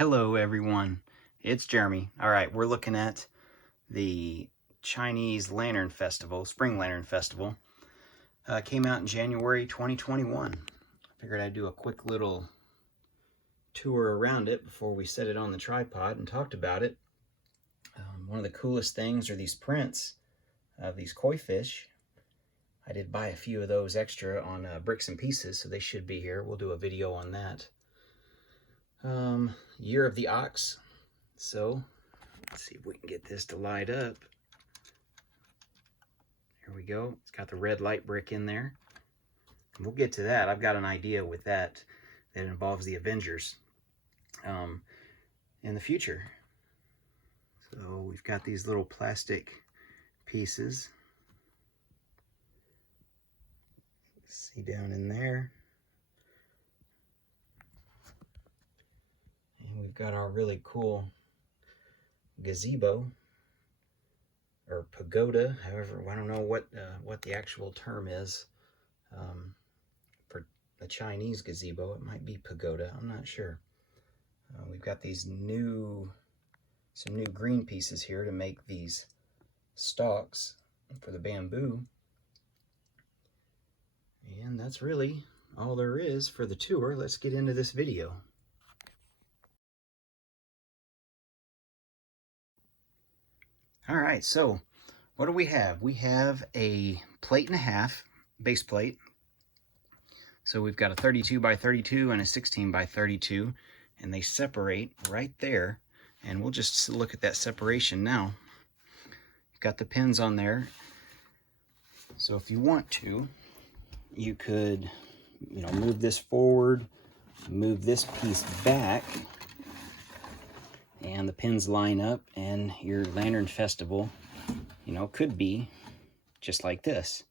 Hello everyone, it's Jeremy. Alright, we're looking at the Chinese Lantern Festival, Spring Lantern Festival. Came out in January 2021. I figured I'd do a quick little tour around it before we set it on the tripod and talked about it. One of the coolest things are these prints of these koi fish. I did buy a few of those extra on Bricks and Pieces, so they should be here. We'll do a video on that. Year of the Ox. So let's see if we can get this to light up. Here we go. It's got the red light brick in there. And we'll get to that. I've got an idea with that involves the Avengers in the future. So we've got these little plastic pieces. See down in there. And we've got our really cool gazebo or pagoda, however, I don't know what the actual term is for the Chinese gazebo. It might be pagoda, I'm not sure. We've got these some new green pieces here to make these stalks for the bamboo. And that's really all there is for the tour. Let's get into this video. All right, so what do we have? We have a 1.5 base plate. So we've got a 32 by 32 and a 16 by 32, and they separate right there. And we'll just look at that separation now. You've got the pins on there. So if you want to, you could, move this forward, move this piece back, and the pins line up, and your Lantern Festival, could be just like this.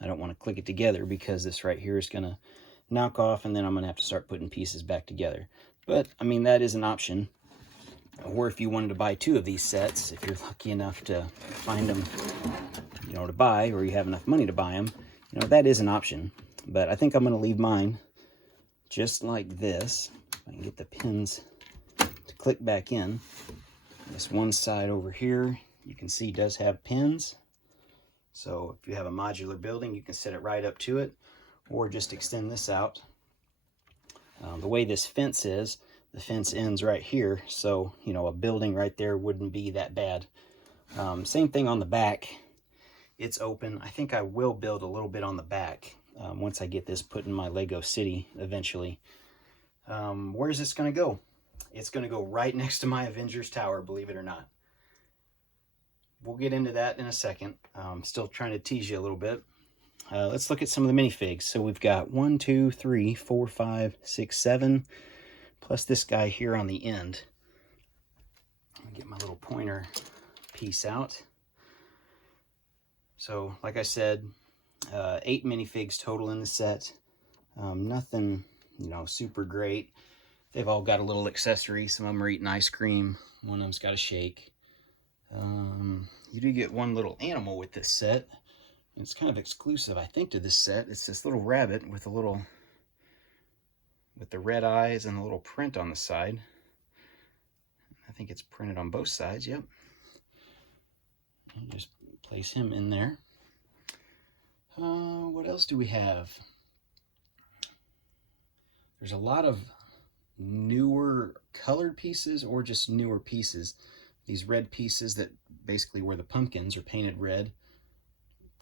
I don't want to click it together because this right here is going to knock off, and then I'm going to have to start putting pieces back together. But, I mean, that is an option. Or if you wanted to buy 2 of these sets, if you're lucky enough to find them, to buy, or you have enough money to buy them, that is an option. But I think I'm going to leave mine just like this. If I can get the pins to click back in. This one side over here, you can see does have pins. So if you have a modular building, you can set it right up to it, or just extend this out. The way this fence is, the fence ends right here, so a building right there wouldn't be that bad. Same thing on the back. It's open. I think I will build a little bit on the back once I get this put in my Lego city eventually. Where's this going to go? It's going to go right next to my Avengers Tower, believe it or not. We'll get into that in a second. Still trying to tease you a little bit. Let's look at some of the minifigs. So we've got 1, 2, 3, 4, 5, 6, 7, plus this guy here on the end. I'll get my little pointer piece out. So, like I said, 8 minifigs total in the set. Nothing, super great. They've all got a little accessory. Some of them are eating ice cream. One of them's got a shake. You do get one little animal with this set. It's kind of exclusive, I think, to this set. It's this little rabbit with the red eyes and a little print on the side. I think it's printed on both sides, yep. And just place him in there. What else do we have? There's a lot of newer colored pieces or just newer pieces. These red pieces that basically were the pumpkins are painted red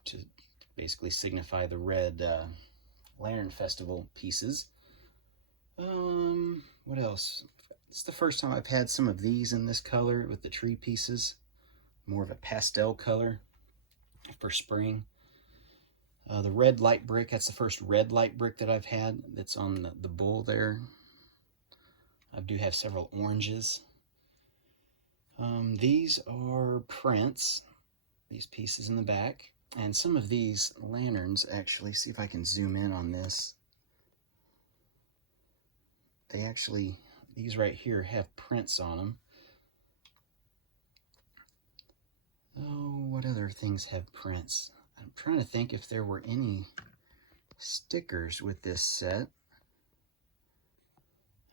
to basically signify the red Lantern Festival pieces. What else? It's the first time I've had some of these in this color with the tree pieces. More of a pastel color for spring. The red light brick, that's the first red light brick that I've had that's on the bull there. I do have several oranges. These are prints, these pieces in the back. And some of these lanterns, actually, see if I can zoom in on this. These right here have prints on them. Oh, what other things have prints? I'm trying to think if there were any stickers with this set.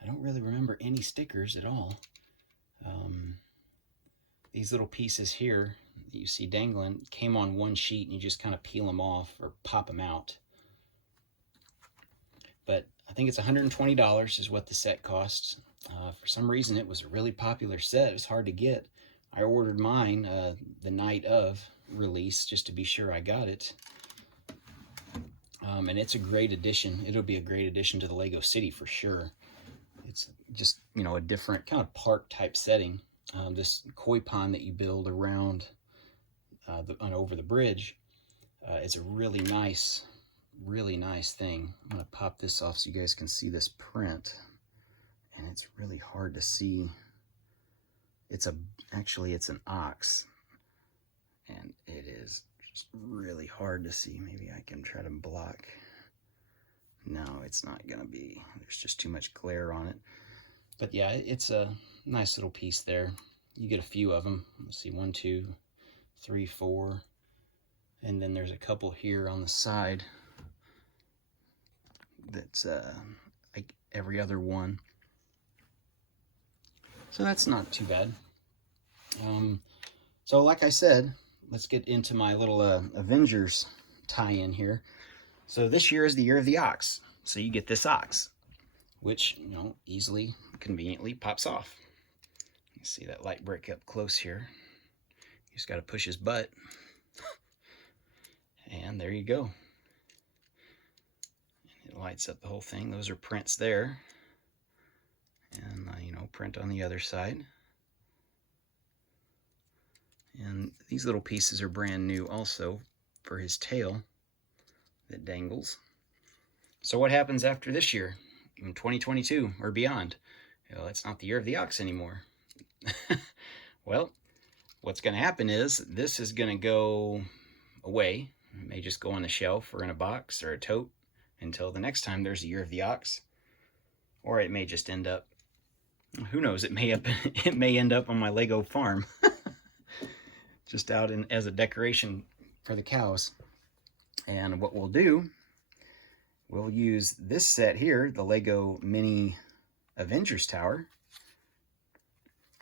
I don't really remember any stickers at all. These little pieces here that you see dangling came on one sheet, and you just kind of peel them off or pop them out. But I think it's $120 is what the set costs. For some reason, it was a really popular set. It was hard to get. I ordered mine the night of release just to be sure I got it. And it's a great addition. It'll be a great addition to the Lego City for sure. It's just, you know, a different kind of park type setting. This koi pond that you build around over the bridge is a really nice thing. I'm going to pop this off so you guys can see this print. And it's really hard to see. Actually it's an ox. And it is just really hard to see. Maybe I can try to block. No, it's not going to be. There's just too much glare on it. But yeah, it's a nice little piece there. You get a few of them. Let's see, 1, 2, 3, 4. And then there's a couple here on the side. That's like every other one. So that's not too bad. So like I said, let's get into my little Avengers tie-in here. So this year is the year of the ox. So you get this ox, which, you know, easily, conveniently pops off. You see that light break up close here. You just got to push his butt. And there you go. It lights up the whole thing. Those are prints there. And, you know, print on the other side. And these little pieces are brand new also for his tail that dangles. So what happens after this year, in 2022 or beyond? Well, it's not the year of the ox anymore. Well, what's going to happen is this is going to go away. It may just go on the shelf or in a box or a tote until the next time there's a year of the ox. Or it may just end up, who knows, it may end up on my Lego farm. Just out as a decoration for the cows. And what we'll do, we'll use this set here, the Lego Mini Avengers Tower.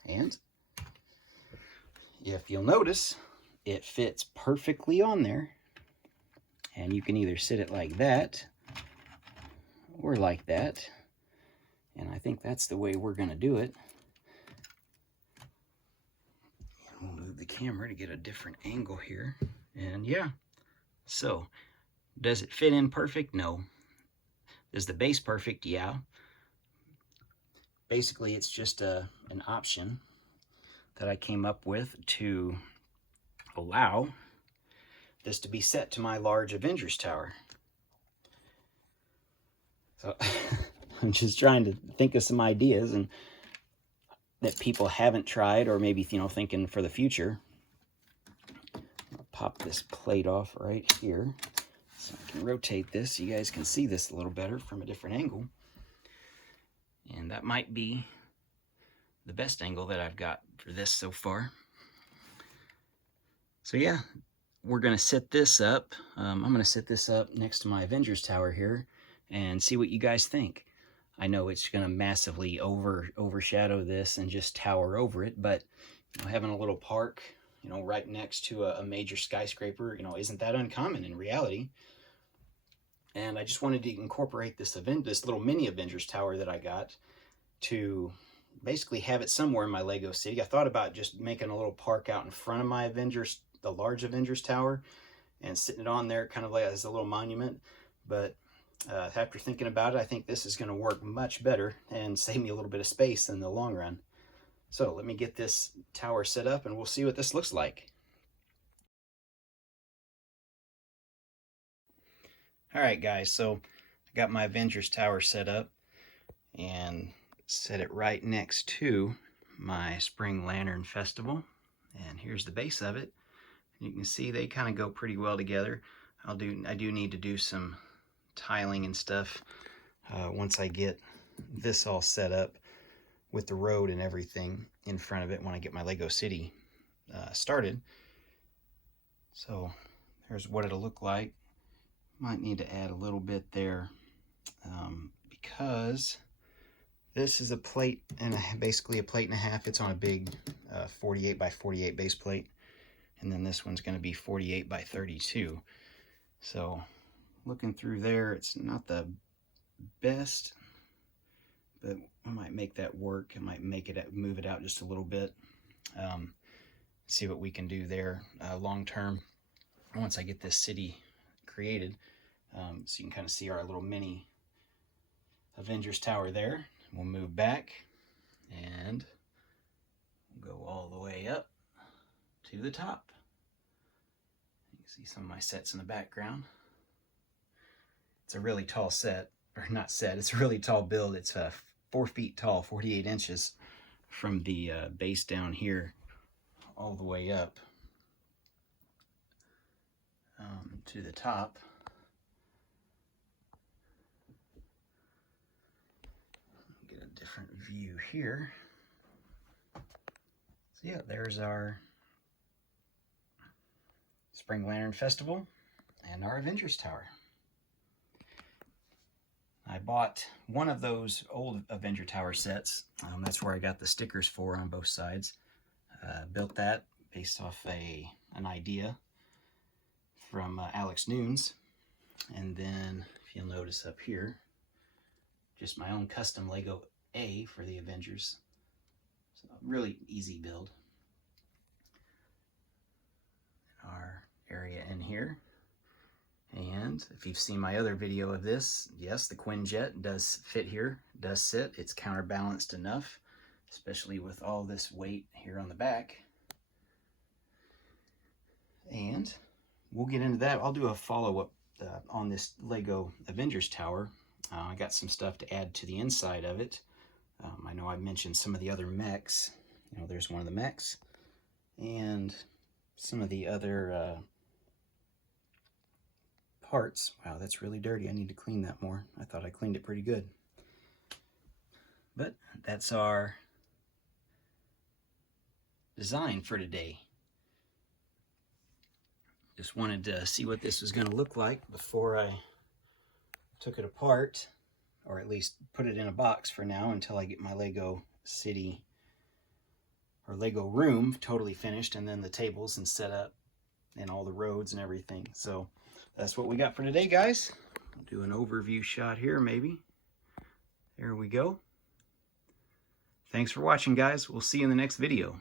And if you'll notice, it fits perfectly on there. And you can either sit it like that or like that. And I think that's the way we're going to do it. We'll move the camera to get a different angle here. And yeah, so does it fit in perfect? No. Is the base perfect? Yeah. Basically, it's just an option that I came up with to allow this to be set to my large Avengers Tower. So I'm just trying to think of some ideas and that people haven't tried, or maybe, you know, thinking for the future. I'll pop this plate off right here so I can rotate this so you guys can see this a little better from a different angle. And that might be the best angle that I've got for this so far. So yeah, we're going to set this up. I'm going to set this up next to my Avengers Tower here and see what you guys think. I know it's going to massively overshadow this and just tower over it, but you know, having a little park, you know, right next to a major skyscraper, you know, isn't that uncommon in reality. And I just wanted to incorporate this little mini Avengers Tower that I got to basically have it somewhere in my Lego City. I thought about just making a little park out in front of my the large Avengers Tower, and sitting it on there kind of like as a little monument, but after thinking about it, I think this is going to work much better and save me a little bit of space in the long run. So let me get this tower set up and we'll see what this looks like. Alright guys, so I got my Avengers Tower set up and set it right next to my Spring Lantern Festival. And here's the base of it. You can see they kind of go pretty well together. I do need to do some tiling and stuff once I get this all set up with the road and everything in front of it when I get my Lego City started. So there's what it'll look like. Might need to add a little bit there because This is a plate, and basically a plate and a half. It's on a big 48 by 48 base plate. And then this one's going to be 48 by 32. So looking through there, it's not the best, but I might make that work. I might make it, move it out just a little bit. See what we can do there long term once I get this city created. So you can kind of see our little mini Avengers Tower there. We'll move back and we'll go all the way up to the top. You can see some of my sets in the background. It's a really tall set, or not set, it's a really tall build. It's 4 feet tall, 48 inches from the base down here all the way up to the top. Get a different view here. So yeah, there's our Spring Lantern Festival and our Avengers Tower. I bought one of those old Avenger Tower sets. That's where I got the stickers for on both sides. Built that based off an idea from Alex Nunes. And then, if you'll notice up here, just my own custom Lego A for the Avengers. So really easy build. Our area in here. And if you've seen my other video of this, yes, the Quinjet does fit here, does sit. It's counterbalanced enough, especially with all this weight here on the back. And we'll get into that. I'll do a follow-up on this Lego Avengers Tower. I got some stuff to add to the inside of it. I know I mentioned some of the other mechs. You know, there's one of the mechs. And some of the other parts. Wow, that's really dirty. I need to clean that more. I thought I cleaned it pretty good. But that's our design for today. Just wanted to see what this was going to look like before I took it apart, or at least put it in a box for now until I get my Lego city or Lego room totally finished, and then the tables and set up and all the roads and everything. So that's what we got for today, guys. I'll do an overview shot here, maybe. There we go. Thanks for watching, guys. We'll see you in the next video.